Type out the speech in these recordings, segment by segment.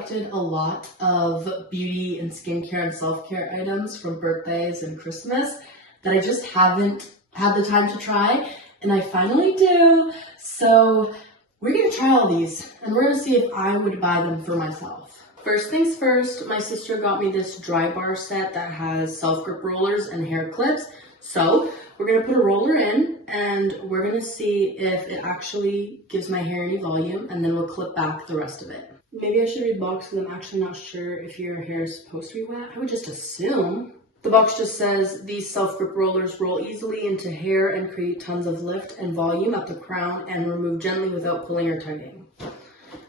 collected a lot of beauty and skincare and self-care items from birthdays and Christmas that I just haven't had the time to try, and I finally do. So we're gonna try all these and we're gonna see if I would buy them for myself. First things first, my sister got me this dry bar set that has self-grip rollers and hair clips. So we're gonna put a roller in and we're gonna see if it actually gives my hair any volume, and then we'll clip back the rest of it. Maybe I should read the box because I'm actually not sure if your hair is supposed to be wet. I would just assume. The box just says, these self-grip rollers roll easily into hair and create tons of lift and volume at the crown and remove gently without pulling or tugging.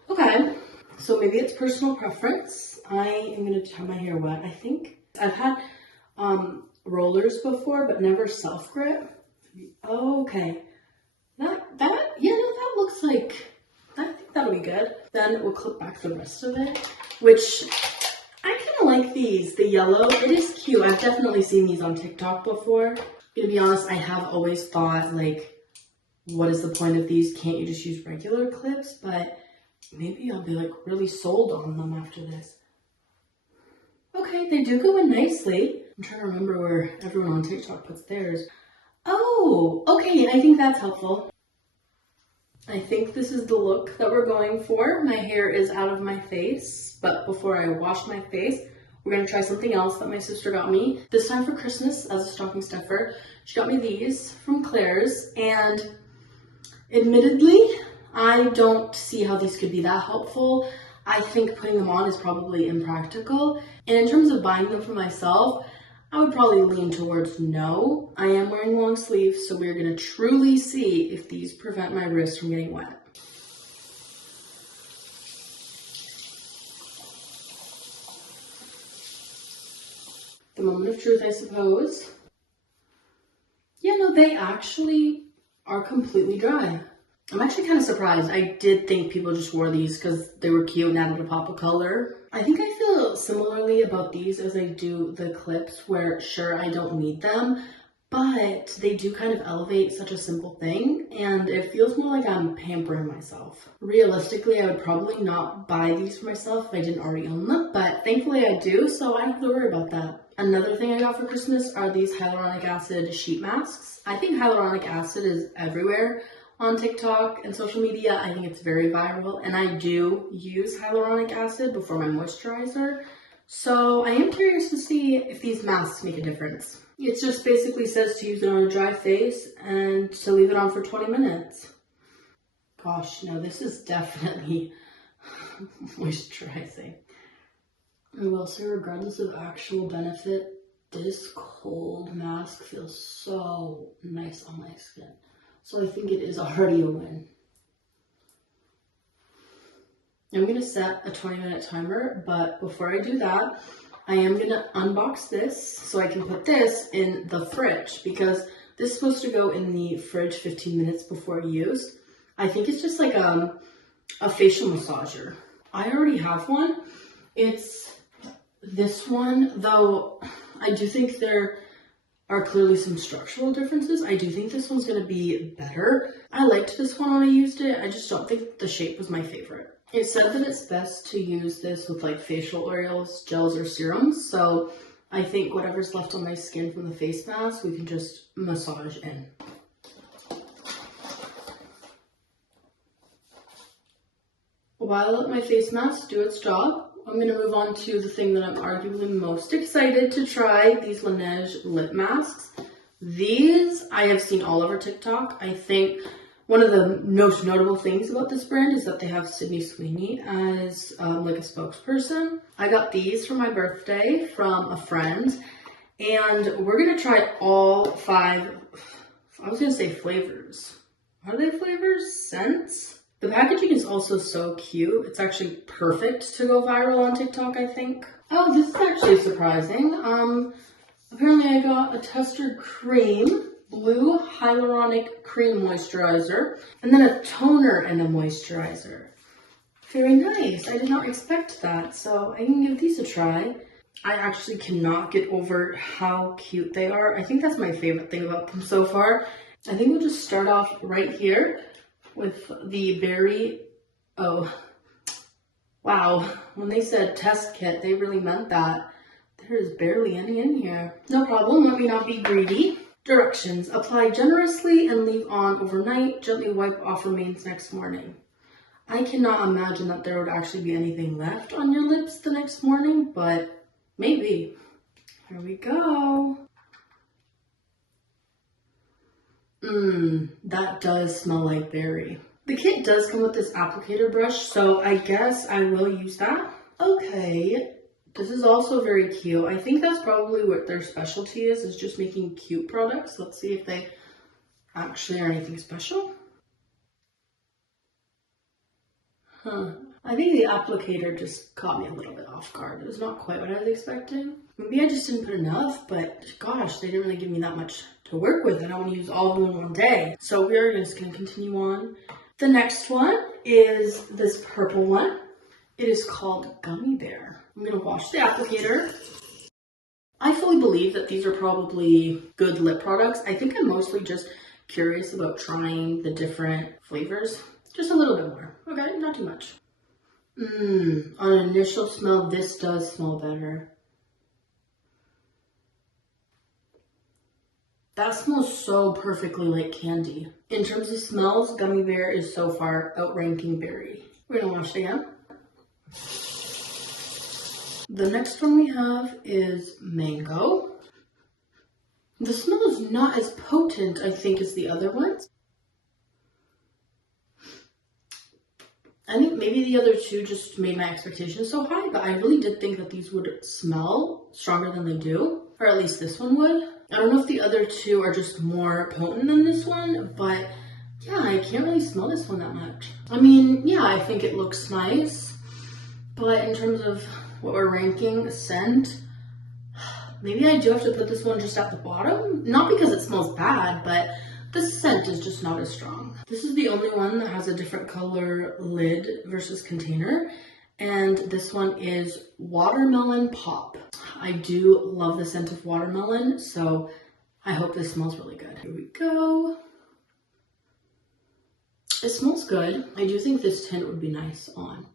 Okay, so maybe it's personal preference. I am gonna have my hair wet. I think I've had rollers before, but never self-grip. Okay, that looks like, I think that'll be good. Then we'll clip back the rest of it, which I kind of like these, the yellow. It is cute. I've definitely seen these on TikTok before. To be honest, I have always thought, like, what is the point of these? Can't you just use regular clips? But maybe I'll be like really sold on them after this. Okay, they do go in nicely. I'm trying to remember where everyone on TikTok puts theirs. Oh, okay, I think that's helpful. I think this is the look that we're going for. My hair is out of my face, but before I wash my face, we're gonna try something else that my sister got me. This time for Christmas as a stocking stuffer. She got me these from Claire's, and admittedly, I don't see how these could be that helpful. I think putting them on is probably impractical. And in terms of buying them for myself, I would probably lean towards no. I am wearing long sleeves, so we're gonna truly see if these prevent my wrist from getting wet. The moment of truth, I suppose. Yeah, no, they actually are completely dry. I'm actually kind of surprised. I did think people just wore these because they were cute and added a pop of color. I think I feel similarly about these as I do the clips, where sure, I don't need them, but they do kind of elevate such a simple thing, and it feels more like I'm pampering myself. Realistically, I would probably not buy these for myself if I didn't already own them, but thankfully I do, so I don't have to worry about that. Another thing I got for Christmas are these hyaluronic acid sheet masks. I think hyaluronic acid is everywhere on TikTok and social media. I think it's very viral, and I do use hyaluronic acid before my moisturizer. So I am curious to see if these masks make a difference. It just basically says to use it on a dry face and to leave it on for 20 minutes. Gosh, no, this is definitely moisturizing. I will say, regardless of actual benefit, this cold mask feels so nice on my skin. So I think it is already a win. I'm gonna set a 20-minute timer, but before I do that, I am gonna unbox this so I can put this in the fridge, because this is supposed to go in the fridge 15 minutes before use. I think it's just like a facial massager. I already have one. It's this one, though I do think there are clearly some structural differences. I do think this one's gonna be better. I liked this one when I used it. I just don't think the shape was my favorite. It said that it's best to use this with like facial oils, gels, or serums. So I think whatever's left on my skin from the face mask, we can just massage in. While I let my face mask do its job, I'm going to move on to the thing that I'm arguably most excited to try, these Laneige lip masks. These I have seen all over TikTok. I think one of the most notable things about this brand is that they have Sydney Sweeney as like a spokesperson. I got these for my birthday from a friend, and we're going to try all 5, I was going to say flavors. Are they flavors? Scents? The packaging is also so cute. It's actually perfect to go viral on TikTok, I think. Oh, this is actually surprising. Apparently I got a Tester Cream, blue hyaluronic cream moisturizer, and then a toner and a moisturizer. Very nice. I did not expect that, so I can give these a try. I actually cannot get over how cute they are. I think that's my favorite thing about them so far. I think we'll just start off right here with the berry, oh, Wow, when they said test kit, they really meant that. There is barely any in here. No problem, let me not be greedy. Directions: apply generously and leave on overnight. Gently wipe off remains next morning. I cannot imagine that there would actually be anything left on your lips the next morning, but maybe. Here we go. That does smell like berry. The kit does come with this applicator brush, so I guess I will use that. Okay, this is also very cute. I think that's probably what their specialty is just making cute products. Let's see if they actually are anything special. I think the applicator just caught me a little bit off guard. It was not quite what I was expecting. Maybe I just didn't put enough, but gosh, they didn't really give me that much to work with. I don't want to use all of them in one day. So we are just going to continue on. The next one is this purple one. It is called Gummy Bear. I'm going to wash the applicator. I fully believe that these are probably good lip products. I think I'm mostly just curious about trying the different flavors. Just a little bit more. Okay, not too much. On initial smell, this does smell better. That smells so perfectly like candy. In terms of smells, Gummy Bear is so far outranking berry. We're gonna wash it again. The next one we have is mango. The smell is not as potent, I think, as the other ones. I think maybe the other two just made my expectations so high, but I really did think that these would smell stronger than they do, or at least this one would. I don't know if the other two are just more potent than this one, but yeah, I can't really smell this one that much. I mean, yeah, I think it looks nice, but in terms of what we're ranking, scent, maybe I do have to put this one just at the bottom. Not because it smells bad, but the scent is just not as strong. This is the only one that has a different color lid versus container, and this one is Watermelon Pop. I do love the scent of watermelon, so I hope this smells really good. Here we go. It smells good. I do think this tint would be nice on.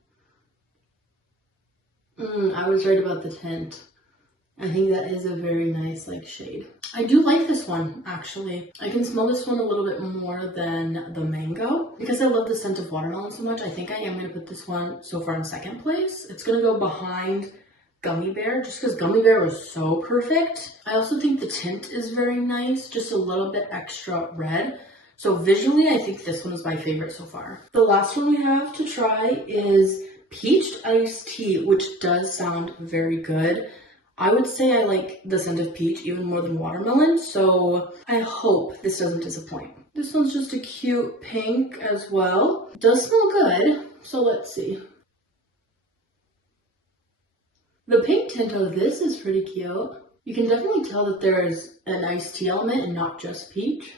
I was right about the tint. I think that is a very nice shade. I do like this one, actually. I can smell this one a little bit more than the mango. Because I love the scent of watermelon so much, I think I am going to put this one so far in second place. It's going to go behind Gummy Bear, just because Gummy Bear was so perfect. I also think the tint is very nice, just a little bit extra red. So visually, I think this one is my favorite so far. The last one we have to try is Peached Iced Tea, which does sound very good. I would say I like the scent of peach even more than watermelon, so I hope this doesn't disappoint. This one's just a cute pink as well. It does smell good, so let's see. The pink tint of this is pretty cute. You can definitely tell that there's an iced tea element and not just peach.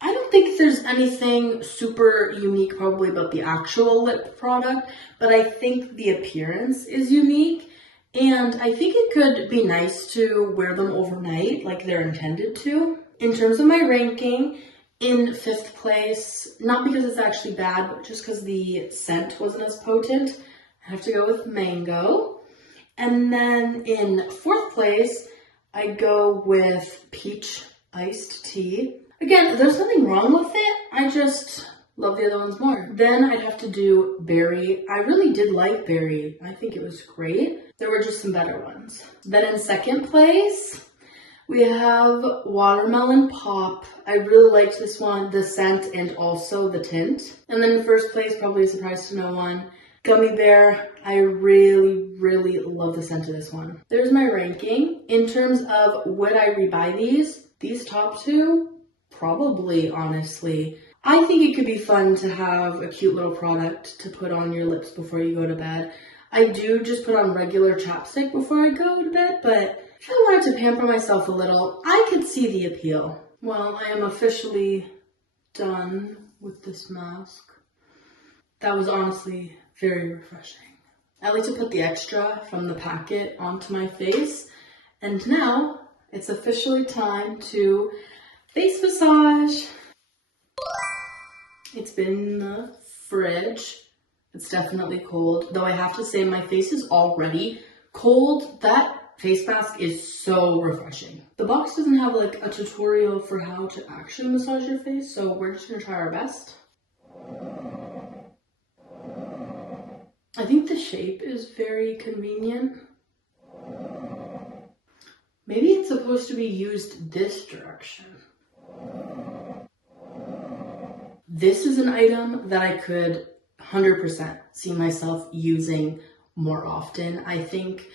I don't think there's anything super unique probably about the actual lip product, but I think the appearance is unique. And I think it could be nice to wear them overnight like they're intended to. In terms of my ranking, in 5th place, not because it's actually bad, but just because the scent wasn't as potent, I have to go with mango. And then in 4th place, I go with peach iced tea. Again, there's nothing wrong with it. I just love the other ones more. Then I'd have to do berry. I really did like berry. I think it was great. There were just some better ones. Then in 2nd place, we have Watermelon Pop. I really liked this one, the scent and also the tint. And then in 1st place, probably a surprise to no one, Gummy Bear. I really, really love the scent of this one. There's my ranking. In terms of would I rebuy these top two? Probably, honestly. I think it could be fun to have a cute little product to put on your lips before you go to bed. I do just put on regular chapstick before I go to bed, but if I wanted to pamper myself a little, I could see the appeal. Well, I am officially done with this mask. That was honestly very refreshing. I like to put the extra from the packet onto my face, and now it's officially time to face massage. It's been in the fridge It's definitely cold, though I have to say my face is already cold. That face mask is so refreshing. The box doesn't have like a tutorial for how to actually massage your face, so we're just gonna try our best. I think the shape is very convenient. Maybe it's supposed to be used this direction. This is an item that I could 100% see myself using more often. I think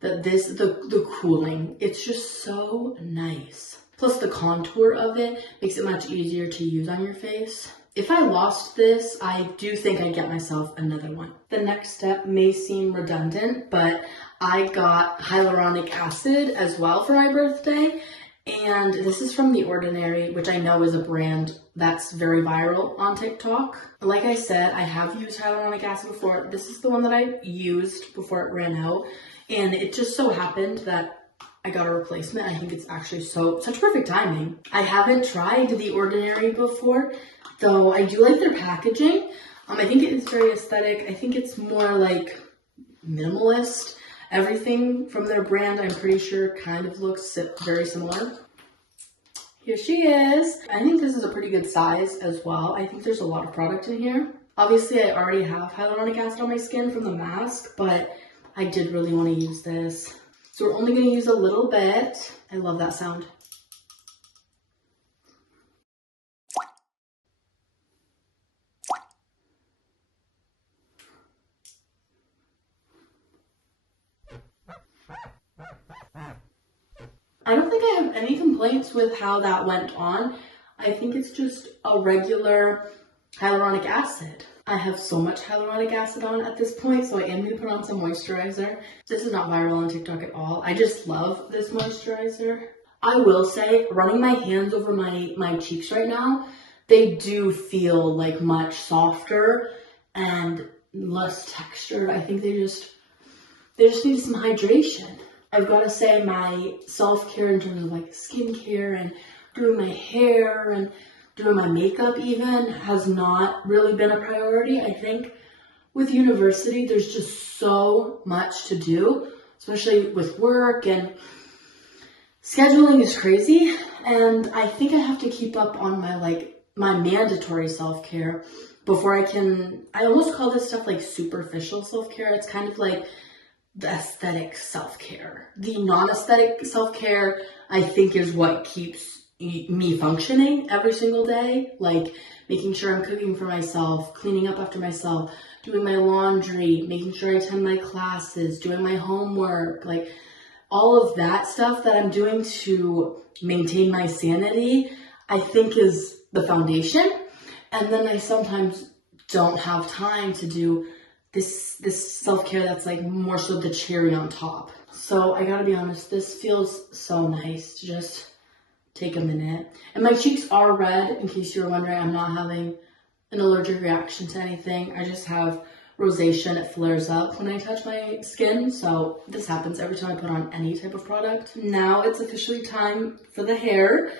that the cooling, it's just so nice. Plus the contour of it makes it much easier to use on your face. If I lost this, I do think I'd get myself another one. The next step may seem redundant, but I got hyaluronic acid as well for my birthday. And this is from The Ordinary, which I know is a brand that's very viral on TikTok. Like I said, I have used hyaluronic acid before. This is the one that I used before it ran out. And it just so happened that I got a replacement. I think it's actually such perfect timing. I haven't tried The Ordinary before, though I do like their packaging. I think it is very aesthetic. I think it's more like minimalist. Everything from their brand, I'm pretty sure, kind of looks very similar. Here she is. I think this is a pretty good size as well. I think there's a lot of product in here. Obviously, I already have hyaluronic acid on my skin from the mask, but I did really want to use this. So we're only going to use a little bit. I love that sound. I don't think I have any complaints with how that went on. I think it's just a regular hyaluronic acid. I have so much hyaluronic acid on at this point, so I am going to put on some moisturizer. This is not viral on TikTok at all. I just love this moisturizer. I will say, running my hands over my cheeks right now, they do feel like much softer and less textured. I think they just need some hydration. I've got to say my self-care in terms of like skincare and doing my hair and doing my makeup even has not really been a priority. I think with university, there's just so much to do, especially with work, and scheduling is crazy. And I think I have to keep up on my mandatory self-care before I almost call this stuff like superficial self-care. It's kind of like the aesthetic self-care. The non-aesthetic self-care, I think, is what keeps me functioning every single day. Like making sure I'm cooking for myself, cleaning up after myself, doing my laundry, making sure I attend my classes, doing my homework, like all of that stuff that I'm doing to maintain my sanity, I think is the foundation. And then I sometimes don't have time to do this self-care that's like more so the cherry on top. So I gotta be honest, this feels so nice to just take a minute. And my cheeks are red, in case you're wondering. I'm not having an allergic reaction to anything. I just have rosacea and it flares up when I touch my skin. So this happens every time I put on any type of product. Now it's officially time for the hair.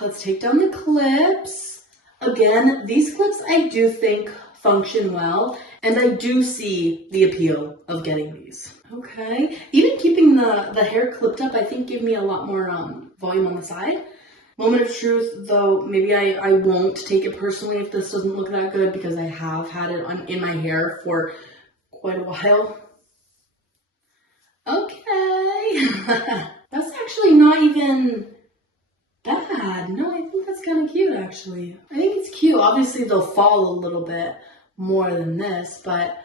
Let's take down the clips. Again, these clips I do think function well, and I do see the appeal of getting these. Okay, even keeping the hair clipped up, I think gave me a lot more volume on the side. Moment of truth, though, maybe I won't take it personally if this doesn't look that good, because I have had it in my hair for quite a while. Okay, that's actually not even bad. No, I think that's kind of cute, actually. I think it's cute. Obviously, they'll fall a little bit more than this, but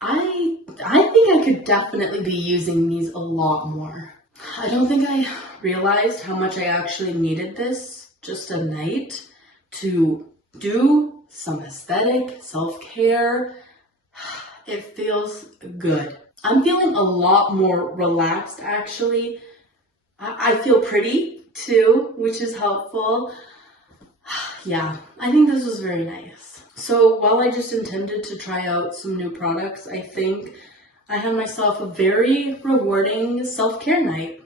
I think I could definitely be using these a lot more. I don't think I realized how much I actually needed this just a night to do some aesthetic self-care. It feels good. I'm feeling a lot more relaxed, actually. I feel pretty too, which is helpful. Yeah, I think this was very nice. So while I just intended to try out some new products, I think I had myself a very rewarding self-care night.